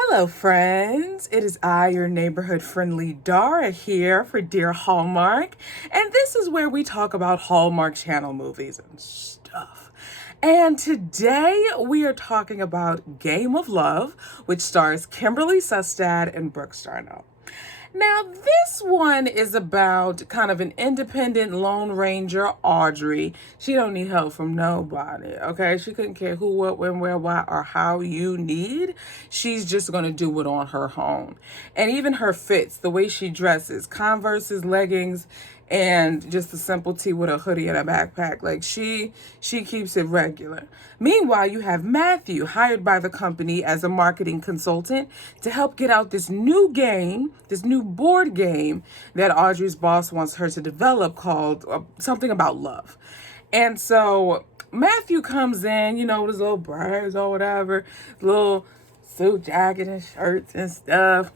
Hello, friends. It is I, your neighborhood friendly Dara, here for Dear Hallmark. And this is where we talk about Hallmark Channel movies and stuff. And today we are talking about Game of Love, which stars Kimberley Sustad and Darnell. Now, this one is about kind of an independent Lone Ranger, Audrey. She don't need help from nobody, okay? She couldn't care who, what, when, where, why, or how you need. She's just going to do it on her own. And even her fits, the way she dresses, Converse's, leggings, and just a simple tee with a hoodie and a backpack. Like she keeps it regular. Meanwhile, you have Matthew, hired by the company as a marketing consultant to help get out this new game, this new board game that Audrey's boss wants her to develop called something about love. And so Matthew comes in, with his little braids or whatever, little suit jacket and shirts and stuff.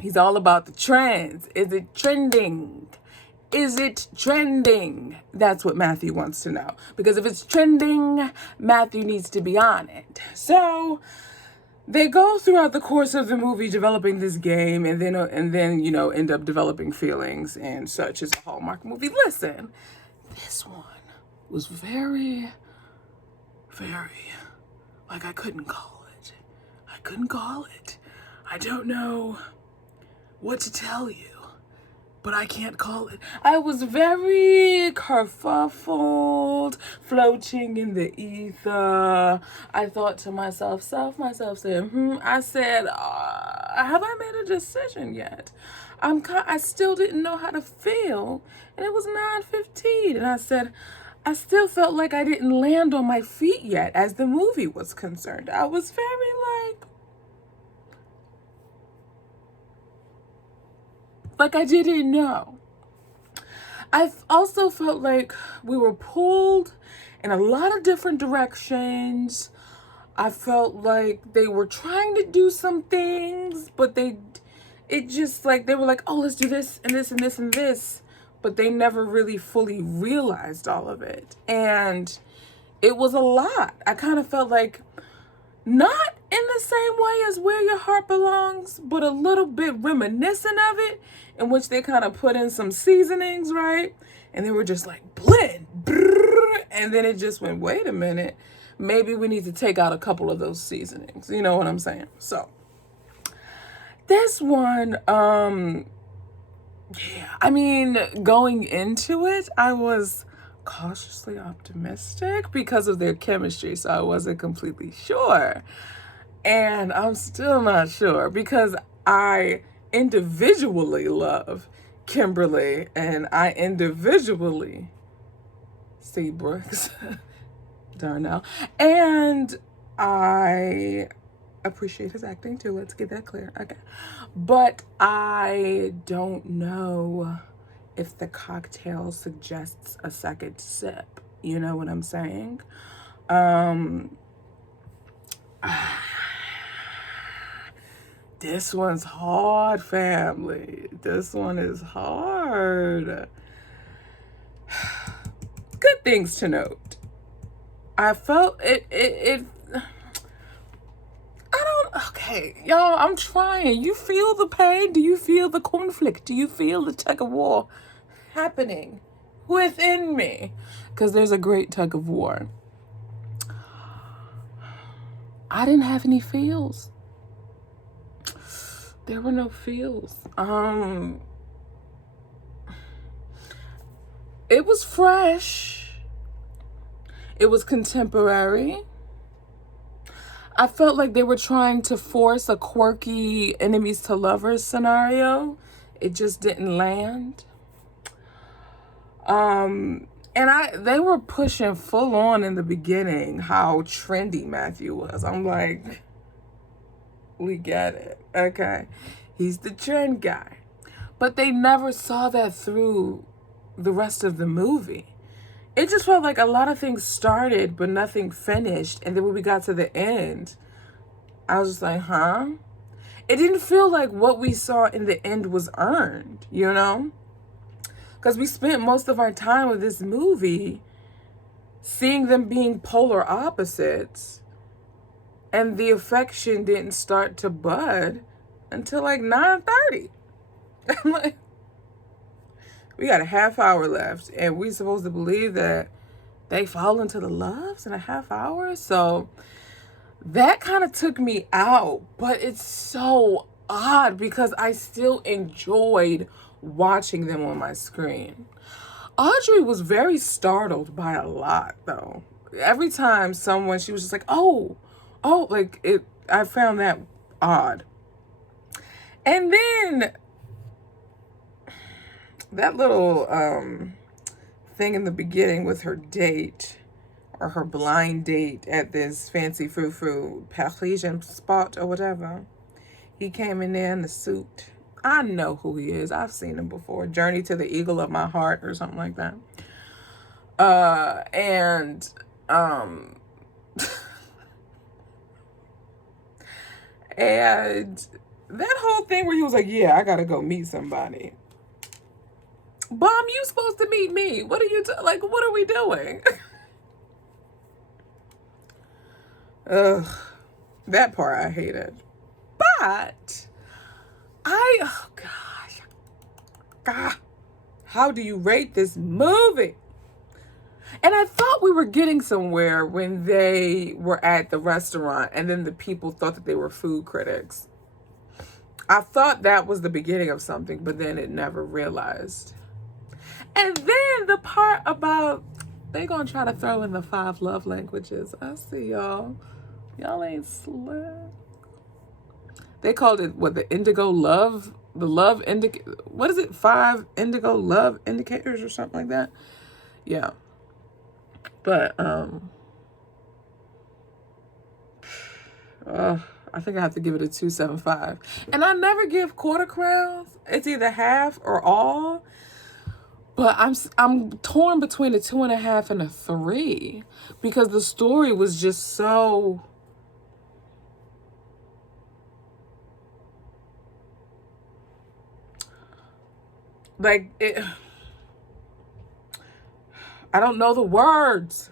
He's all about the trends. Is it trending? Is it trending? That's what Matthew wants to know. Because if it's trending, Matthew needs to be on it. So they go throughout the course of the movie developing this game and then end up developing feelings and such as a Hallmark movie. Listen, this one was very, very, I couldn't call it. I couldn't call it. I don't know what to tell you, but I can't call it. I was very kerfuffled, floating in the ether. I thought to myself said, I said, have I made a decision yet? I still didn't know how to feel, and it was 9:15, and I said, I still felt like I didn't land on my feet yet as the movie was concerned. I was very like I didn't know. I also felt like we were pulled in a lot of different directions. I felt like they were trying to do some things, but they were like, oh, let's do this and this and this and this, but they never really fully realized all of it. And it was a lot. I kind of felt like not in the same way as Where Your Heart Belongs, but a little bit reminiscent of it, in which they kind of put in some seasonings, right? And they were just like, blend, brrr, and then it just went, wait a minute, maybe we need to take out a couple of those seasonings. You know what I'm saying? So this one, going into it, I was cautiously optimistic because of their chemistry, so I wasn't completely sure. And I'm still not sure because I individually love Kimberley and I individually see Brooks, Darnell, and I appreciate his acting too. Let's get that clear. Okay. But I don't know if the cocktail suggests a second sip. You know what I'm saying? This one's hard, family. This one is hard. Good things to note. I felt it okay, y'all, I'm trying. You feel the pain? Do you feel the conflict? Do you feel the tug of war happening within me? Because there's a great tug of war. I didn't have any feels. There were no feels. It was fresh. It was contemporary. I felt like they were trying to force a quirky enemies to lovers scenario. It just didn't land. They were pushing full on in the beginning how trendy Matthew was. I'm like, we get it. Okay. He's the trend guy. But they never saw that through the rest of the movie. It just felt like a lot of things started, but nothing finished. And then when we got to the end, I was just like, huh? It didn't feel like what we saw in the end was earned, Because we spent most of our time with this movie seeing them being polar opposites And the affection didn't start to bud until like 9:30. I'm like, we got a half hour left, and we supposed to believe that they fall into the loves in a half hour? So that kind of took me out, but it's so odd because I still enjoyed watching them on my screen. Audrey was very startled by a lot, though. Every time she was just like, like it. I found that odd. And then that little thing in the beginning with her date, or her blind date at this fancy frou-frou Parisian spot or whatever. He came in there in the suit. I know who he is. I've seen him before. Journey to the Eagle of My Heart or something like that. And that whole thing where he was like, yeah, I gotta go meet somebody. Bomb, you supposed to meet me. What are you what are we doing? Ugh, that part I hated. But oh gosh, God, how do you rate this movie? And I thought we were getting somewhere when they were at the restaurant and then the people thought that they were food critics. I thought that was the beginning of something, but then it never realized. And then the part about they gonna try to throw in the 5 love languages. I see y'all. Y'all ain't slick. They called it, what, the indigo love? The love what is it? 5 indigo love indicators or something like that? Yeah. But, I think I have to give it a 2.75. And I never give quarter crowns. It's either half or all. But I'm torn between a 2.5 and a 3 because the story was just so. Like it. I don't know the words.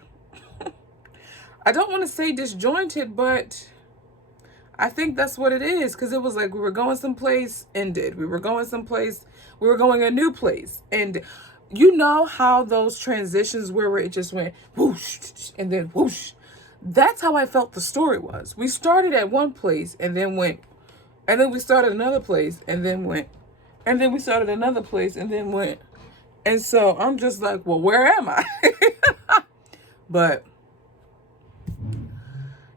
I don't want to say disjointed, but I think that's what it is. Because it was like we were going someplace, ended. We were going someplace, we were going a new place. And you know how those transitions where it just went whoosh and then whoosh. That's how I felt the story was. We started at one place and then went. And then we started another place and then went. And then we started another place and then went. And so I'm just like, well, where am I? But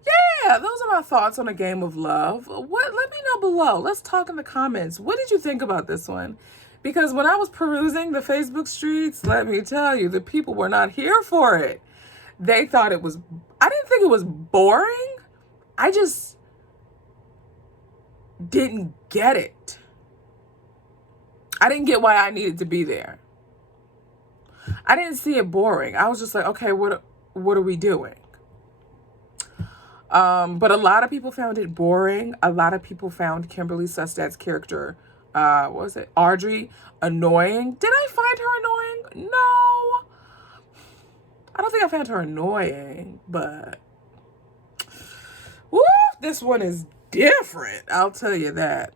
yeah, those are my thoughts on A Game of Love. Let me know below. Let's talk in the comments. What did you think about this one? Because when I was perusing the Facebook streets, let me tell you, the people were not here for it. They thought it was, I didn't think it was boring. I just didn't get it. I didn't get why I needed to be there. I didn't see it boring. I was just like, okay, what are we doing? But a lot of people found it boring. A lot of people found Kimberley Sustad's character, what was it, Audrey, annoying. Did I find her annoying? No. I don't think I found her annoying, but woo, this one is different. I'll tell you that.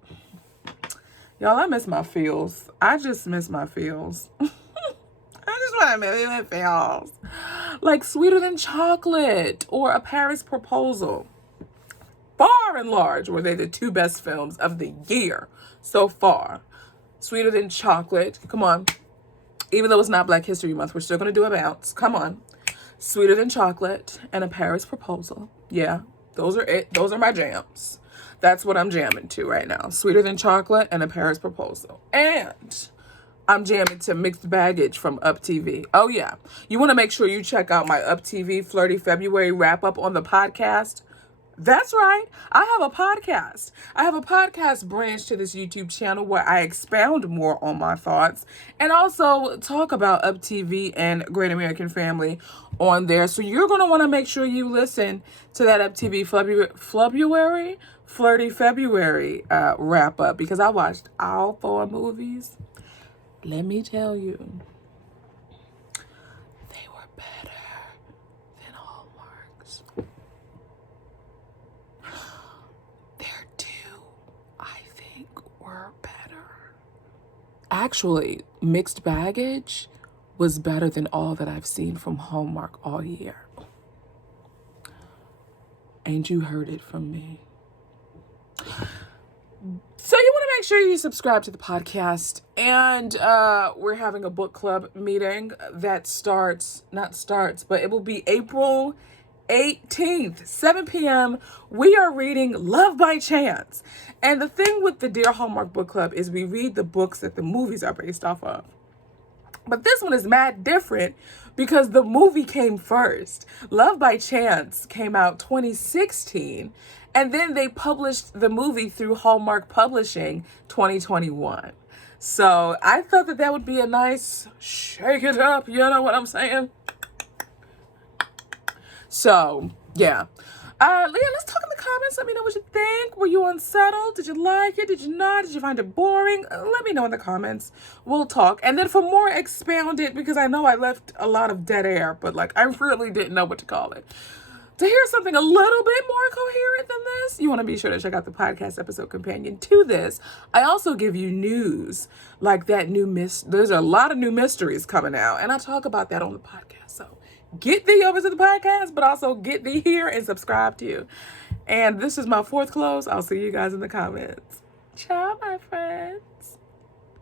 Y'all, I miss my feels. I just miss my feels. I just want to miss my feels. Like Sweeter Than Chocolate or A Paris Proposal. Far and large were they the 2 best films of the year so far. Sweeter Than Chocolate. Come on. Even though it's not Black History Month, we're still going to do a bounce. Come on. Sweeter Than Chocolate and A Paris Proposal. Yeah, those are it. Those are my jams. That's what I'm jamming to right now. Sweeter Than Chocolate and A Paris Proposal. And I'm jamming to Mixed Baggage from Up TV. Oh, yeah. You want to make sure you check out my Up TV Flirty February wrap-up on the podcast. That's right. I have a podcast. I have a podcast branch to this YouTube channel where I expound more on my thoughts and also talk about Up TV and Great American Family on there. So you're going to want to make sure you listen to that Up TV Flirty February wrap-up because I watched all 4 movies. Let me tell you, they were better than Hallmark's. actually, Mixed Baggage was better than all that I've seen from Hallmark all year. And you heard it from me. So you want to make sure you subscribe to the podcast, and we're having a book club meeting that but it will be April 18th, 7 p.m. We are reading Love by Chance. And the thing with the Dear Hallmark Book Club is we read the books that the movies are based off of. But this one is mad different because the movie came first. Love by Chance came out 2016, and then they published the movie through Hallmark Publishing 2021. So I thought that would be a nice shake it up, you know what I'm saying? So, yeah. Leah, let's talk in the comments. Let me know what you think. Were you unsettled? Did you like it? Did you not? Did you find it boring? Let me know in the comments. We'll talk. And then for more expounded, because I know I left a lot of dead air, but like I really didn't know what to call it. To hear something a little bit more coherent than this, you want to be sure to check out the podcast episode companion to this. I also give you news, like that there's a lot of new mysteries coming out, and I talk about that on the podcast. So get thee over to the podcast, but also get thee here and subscribe to. And this is my fourth close. I'll see you guys in the comments. Ciao, my friends.